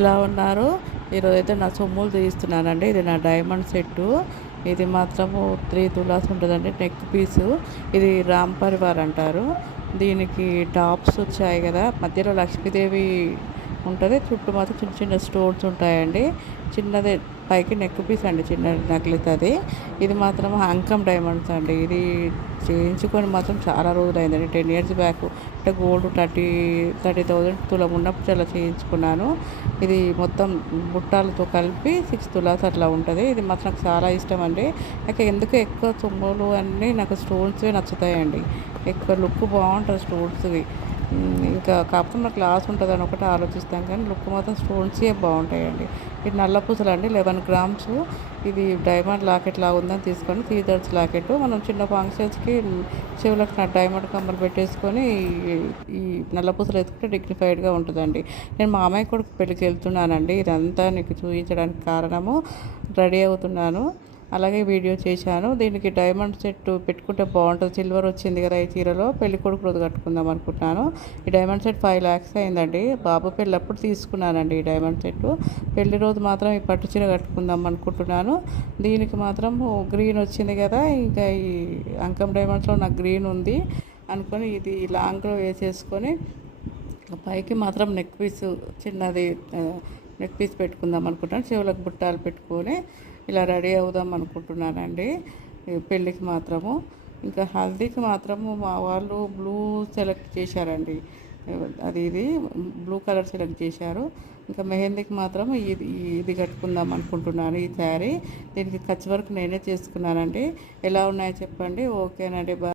ఎలా ఉన్నారు? ఈరోజైతే నా సొమ్ములు తీస్తున్నానండి. ఇది నా డైమండ్ సెట్టు. ఇది మాత్రము త్రీ తులాస్ ఉంటుందండి నెక్ పీసు. ఇది రామ్ పరివార్ అంటారు. దీనికి టాప్స్ వచ్చాయి కదా. మధ్యలో లక్ష్మీదేవి ఉంటుంది. చుట్టూ మాత్రం చిన్న చిన్న స్టోన్స్ ఉంటాయండి. చిన్నది పైకి నెక్ పీస్ అండి చిన్న నెక్లెస్ అది ఇది మాత్రం అంకం డైమండ్స్ అండి. ఇది చేయించుకొని మాత్రం చాలా రోజులు అయిందండి టెన్ ఇయర్స్ బ్యాక్ అంటే గోల్డ్ థర్టీ థర్టీ థౌజండ్ తులం ఉన్నప్పుడు చాలా చేయించుకున్నాను. ఇది మొత్తం బుట్టాలతో కలిపి సిక్స్ తులాస్ అట్లా ఉంటుంది. ఇది మాత్రం నాకు చాలా ఇష్టం అండి. నాకు ఎందుకు ఎక్కువ తుమ్ములు అన్నీ నాకు స్టోన్స్వే నచ్చుతాయండి. ఎక్కువ లుక్ బాగుంటుంది స్టోన్స్వి. ఇంకా కాకపోతే నాకు క్లాస్ ఉంటుందని ఒకటి ఆలోచిస్తాం కానీ లుక్ మాత్రం స్టోన్సే బాగుంటాయండి. ఇది నల్ల పూసలు అండి లెవెన్ గ్రామ్స్. ఇది డైమండ్ లాకెట్ లాగా ఉందని తీసుకొని త్రీ లాకెట్. మనం చిన్న ఫంక్షన్స్కి చెవులకు నా డైమండ్ కమ్మలు పెట్టేసుకొని ఈ నల్ల పూసలు వేసుకుంటే డిగ్నిఫైడ్గా ఉంటుందండి. నేను మా అమ్మాయి కొడుకు పెళ్ళికి వెళ్తున్నానండి. ఇదంతా నీకు చూపించడానికి కారణము. రెడీ అవుతున్నాను. అలాగే వీడియో చేశాను. దీనికి డైమండ్ సెట్ పెట్టుకుంటే బాగుంటుంది. సిల్వర్ వచ్చింది కదా ఈ చీరలో. పెళ్ళి కొడుకు రోజు కట్టుకుందాం అనుకుంటున్నాను. ఈ డైమండ్ సెట్ ఫైవ్ ల్యాక్స్ అయిందండి. బాబు పెళ్ళి అప్పుడు తీసుకున్నానండి ఈ డైమండ్ సెట్. పెళ్ళి రోజు మాత్రం ఈ పట్టు చీర కట్టుకుందాం అనుకుంటున్నాను. దీనికి మాత్రం గ్రీన్ వచ్చింది కదా. ఇంకా ఈ అంకం డైమండ్స్లో నాకు గ్రీన్ ఉంది అనుకొని ఇది లాంగ్లో వేసేసుకొని పైకి మాత్రం నెక్ పీస్ చిన్నది నెక్ పీస్ పెట్టుకుందాం అనుకుంటున్నాను. చెవులకు బుట్టాలు పెట్టుకొని ఇలా రెడీ అవుదాం అనుకుంటున్నానండి. పెళ్ళికి మాత్రము. ఇంకా హల్దీకి మాత్రము మా వాళ్ళు బ్లూ సెలెక్ట్ చేశారండి. అది ఇది బ్లూ కలర్ సెలెక్ట్ చేశారు. ఇంకా మెహందీకి మాత్రం ఇది ఇది కట్టుకుందాం అనుకుంటున్నాను ఈ శారీ. దీనికి ఖర్చు వరకు నేనే చేసుకున్నానండి. ఎలా ఉన్నాయో చెప్పండి. ఓకేనండి